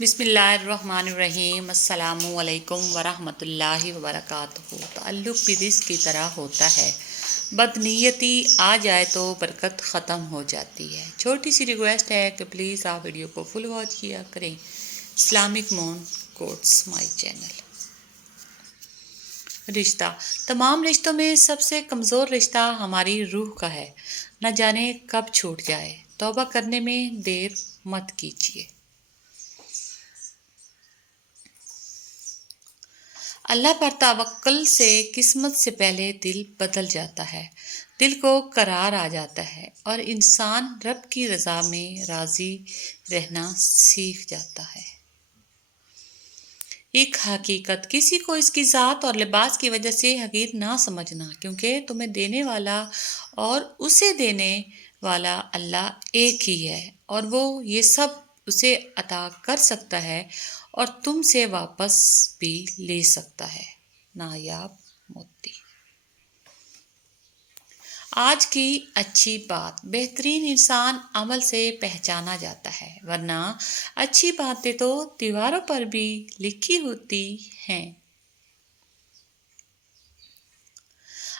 بسم اللہ الرحمن الرحیم۔ السلام علیکم ورحمۃ اللہ وبرکاتہ۔ تعلق بھی رزق کی طرح ہوتا ہے، بدنیتی آ جائے تو برکت ختم ہو جاتی ہے۔ چھوٹی سی ریکویسٹ ہے کہ پلیز آپ ویڈیو کو فل واچ کیا کریں۔ Islamic moon quotes my channel. رشتہ، تمام رشتوں میں سب سے کمزور رشتہ ہماری روح کا ہے۔ نہ جانے کب چھوٹ جائے، توبہ کرنے میں دیر مت کیجیے۔ اللہ پر توکل سے قسمت سے پہلے دل بدل جاتا ہے، دل کو قرار آ جاتا ہے اور انسان رب کی رضا میں راضی رہنا سیکھ جاتا ہے۔ ایک حقیقت، کسی کو اس کی ذات اور لباس کی وجہ سے حقیر نہ سمجھنا، کیونکہ تمہیں دینے والا اور اسے دینے والا اللہ ایک ہی ہے، اور وہ یہ سب اسے عطا کر سکتا ہے اور تم سے واپس بھی لے سکتا ہے۔ نایاب موتی۔ آج کی اچھی بات، بہترین انسان عمل سے پہچانا جاتا ہے، ورنہ اچھی باتیں تو دیواروں پر بھی لکھی ہوتی ہیں۔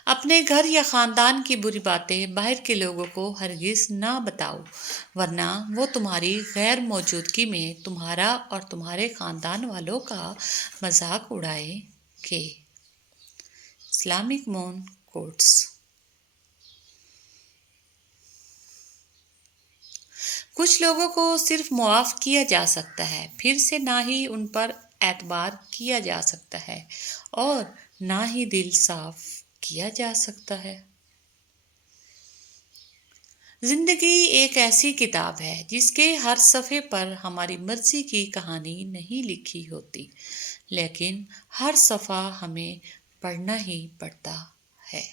اپنے گھر یا خاندان کی بری باتیں باہر کے لوگوں کو ہرگز نہ بتاؤ، ورنہ وہ تمہاری غیر موجودگی میں تمہارا اور تمہارے خاندان والوں کا مذاق اڑائیں گے۔ Islamic moon quotes. کچھ لوگوں کو صرف معاف کیا جا سکتا ہے، پھر سے نہ ہی ان پر اعتبار کیا جا سکتا ہے اور نہ ہی دل صاف کیا جا سکتا ہے۔ زندگی ایک ایسی کتاب ہے جس کے ہر صفحے پر ہماری مرضی کی کہانی نہیں لکھی ہوتی، لیکن ہر صفحہ ہمیں پڑھنا ہی پڑتا ہے۔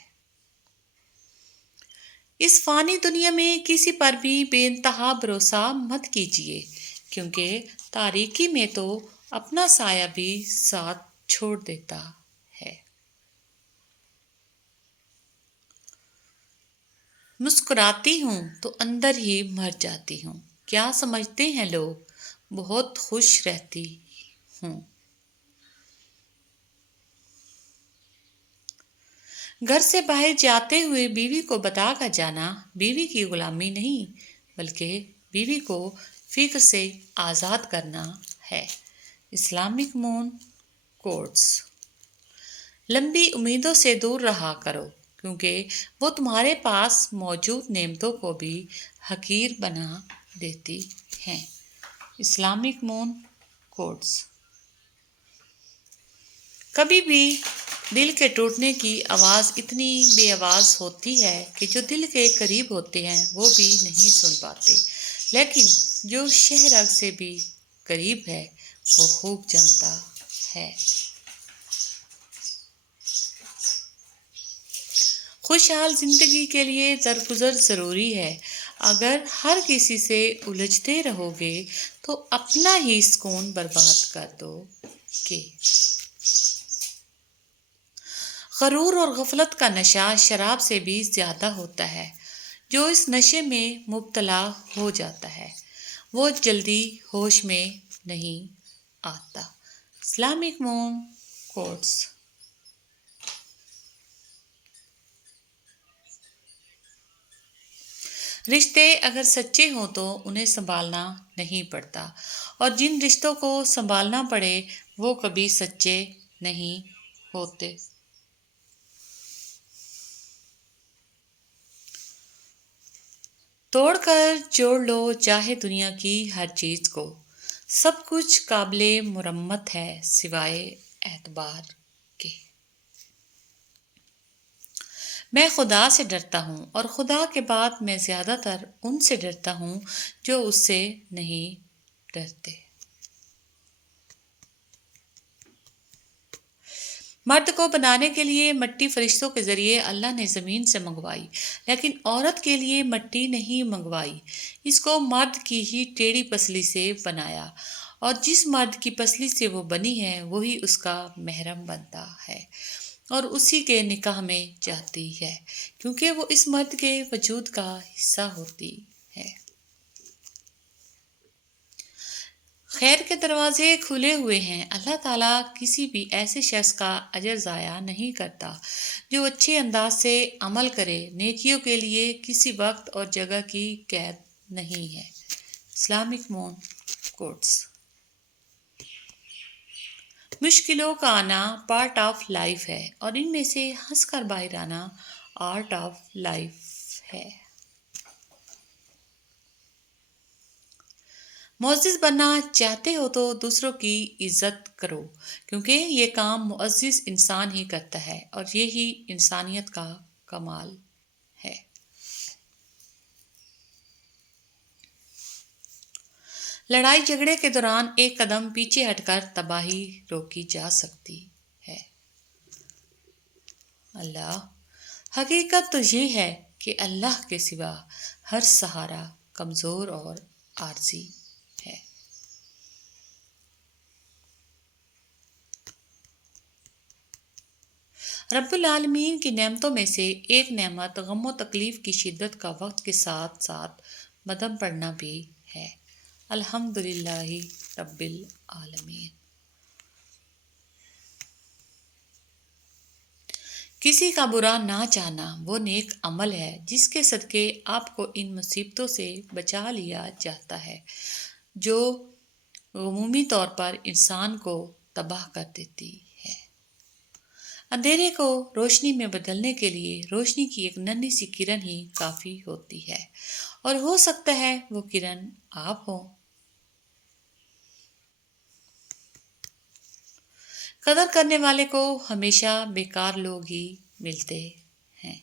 اس فانی دنیا میں کسی پر بھی بے انتہا بھروسہ مت کیجیے، کیونکہ تاریکی میں تو اپنا سایہ بھی ساتھ چھوڑ دیتا ہے۔ مسکراتی ہوں تو اندر ہی مر جاتی ہوں، کیا سمجھتے ہیں لوگ، بہت خوش رہتی ہوں۔ گھر سے باہر جاتے ہوئے بیوی کو بتا کر جانا بیوی کی غلامی نہیں، بلکہ بیوی کو فکر سے آزاد کرنا ہے۔ Islamic moon quotes. لمبی امیدوں سے دور رہا کرو، کیونکہ وہ تمہارے پاس موجود نعمتوں کو بھی حقیر بنا دیتی ہیں۔ Islamic moon quotes. کبھی بھی دل کے ٹوٹنے کی آواز اتنی بے آواز ہوتی ہے کہ جو دل کے قریب ہوتے ہیں وہ بھی نہیں سن پاتے، لیکن جو شہرگ سے بھی قریب ہے وہ خوب جانتا ہے۔ خوشحال زندگی کے لیے درگزر ضروری ہے۔ اگر ہر کسی سے الجھتے رہو گے تو اپنا ہی سکون برباد کر دو گے۔ غرور اور غفلت کا نشہ شراب سے بھی زیادہ ہوتا ہے۔ جو اس نشے میں مبتلا ہو جاتا ہے وہ جلدی ہوش میں نہیں آتا۔ Islamic moon quotes. رشتے اگر سچے ہوں تو انہیں سنبھالنا نہیں پڑتا، اور جن رشتوں کو سنبھالنا پڑے وہ کبھی سچے نہیں ہوتے۔ توڑ کر جوڑ لو چاہے دنیا کی ہر چیز کو، سب کچھ قابل مرمت ہے سوائے اعتبار کے۔ میں خدا سے ڈرتا ہوں، اور خدا کے بعد میں زیادہ تر ان سے ڈرتا ہوں جو اس سے نہیں ڈرتے۔ مرد کو بنانے کے لیے مٹی فرشتوں کے ذریعے اللہ نے زمین سے منگوائی، لیکن عورت کے لیے مٹی نہیں منگوائی، اس کو مرد کی ہی ٹیڑھی پسلی سے بنایا، اور جس مرد کی پسلی سے وہ بنی ہے وہی اس کا محرم بنتا ہے اور اسی کے نکاح میں جاتی ہے، کیونکہ وہ اس مرد کے وجود کا حصہ ہوتی ہے۔ خیر کے دروازے کھلے ہوئے ہیں۔ اللہ تعالیٰ کسی بھی ایسے شخص کا اجر ضائع نہیں کرتا جو اچھے انداز سے عمل کرے۔ نیکیوں کے لیے کسی وقت اور جگہ کی قید نہیں ہے۔ Islamic moon quotes. مشکلوں کا آنا پارٹ آف لائف ہے اور ان میں سے ہنس کر باہر آنا آرٹ آف لائف ہے۔ معزز بننا چاہتے ہو تو دوسروں کی عزت کرو، کیونکہ یہ کام معزز انسان ہی کرتا ہے اور یہی انسانیت کا کمال ہے۔ لڑائی جھگڑے کے دوران ایک قدم پیچھے ہٹ کر تباہی روکی جا سکتی ہے۔ اللہ حقیقت تو یہ ہے کہ اللہ کے سوا ہر سہارا کمزور اور عارضی ہے۔ رب العالمین کی نعمتوں میں سے ایک نعمت غم و تکلیف کی شدت کا وقت کے ساتھ ساتھ مدم پڑنا بھی ہے۔ الحمدللہ رب العالمین۔ کسی کا برا نہ چاہنا وہ نیک عمل ہے جس کے صدقے آپ کو ان مصیبتوں سے بچا لیا جاتا ہے جو عمومی طور پر انسان کو تباہ کر دیتی ہے۔ اندھیرے کو روشنی میں بدلنے کے لیے روشنی کی ایک ننھی سی کرن ہی کافی ہوتی ہے، اور ہو سکتا ہے وہ کرن آپ ہوں۔ قدر کرنے والے کو ہمیشہ بیکار لوگ ہی ملتے ہیں۔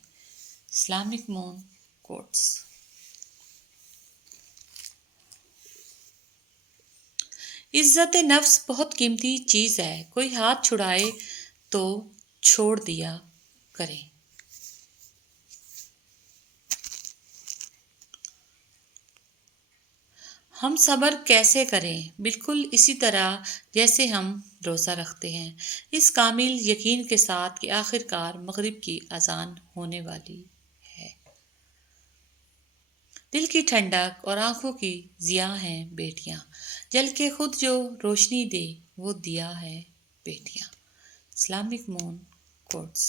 Islamic moon quotes. عزت نفس بہت قیمتی چیز ہے، کوئی ہاتھ چھڑائے تو چھوڑ دیا کریں۔ ہم صبر کیسے کریں؟ بالکل اسی طرح جیسے ہم روزہ رکھتے ہیں، اس کامل یقین کے ساتھ کہ آخر کار مغرب کی اذان ہونے والی ہے۔ دل کی ٹھنڈک اور آنکھوں کی ضیاء ہیں بیٹیاں، جل کے خود جو روشنی دے وہ دیا ہے بیٹیاں۔ Islamic moon quotes.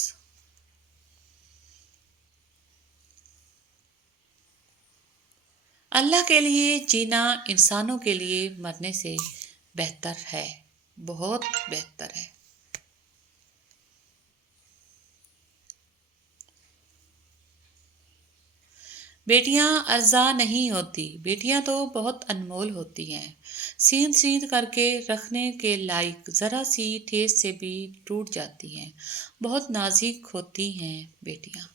اللہ کے لیے جینا انسانوں کے لیے مرنے سے بہتر ہے، بہت بہتر ہے۔ بیٹیاں ارزاں نہیں ہوتی، بیٹیاں تو بہت انمول ہوتی ہیں، سیند سیند کر کے رکھنے کے لائق، ذرا سی ٹھیس سے بھی ٹوٹ جاتی ہیں، بہت نازک ہوتی ہیں بیٹیاں۔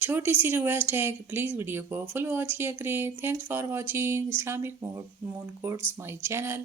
چھوٹی سی ریکویسٹ ہے کہ پلیز ویڈیو کو فل واچ کیا کریں۔ Thanks for watching Islamic moon quotes my channel.